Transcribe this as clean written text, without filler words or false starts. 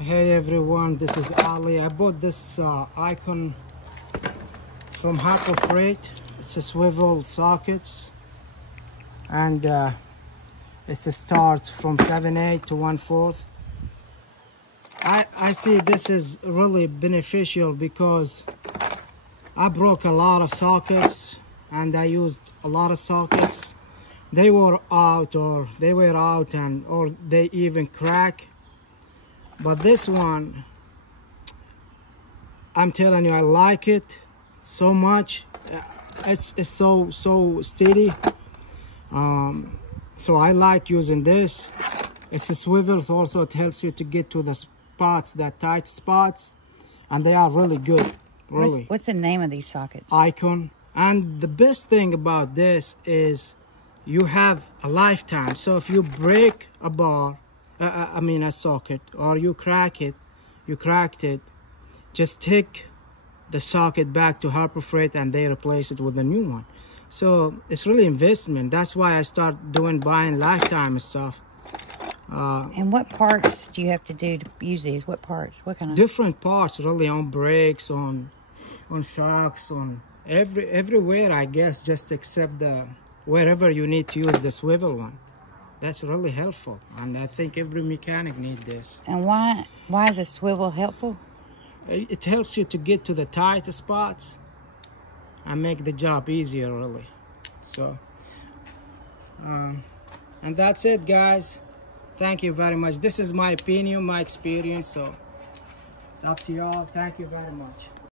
Hey everyone, this is Ali. I bought this ICON from Harbor Freight. It's a swivel sockets, and it starts from 7/8 to 1/4. I see this is really beneficial because I broke a lot of sockets and I used a lot of sockets. They were out, or they even crack. But this one, I'm telling you, I like it so much. It's so steady. So I like using this. It's a swivel, so also it helps you to get to the spots, that tight spots, and they are really good. Really. What's the name of these sockets? ICON. And the best thing about this is you have a lifetime. So if you break a bar, a socket, or you cracked it, just take the socket back to Harbor Freight and they replace it with a new one. So it's really investment. That's why I start buying lifetime stuff. And what parts do you have to do to use these? What parts? What kind of? Different parts, really, on brakes, on shocks, on everywhere, I guess, just except wherever you need to use the swivel one. That's really helpful, and I think every mechanic needs this. And why is a swivel helpful? It helps you to get to the tight spots and make the job easier, really. So, and that's it, guys. Thank you very much. This is my opinion, my experience, so it's up to y'all. Thank you very much.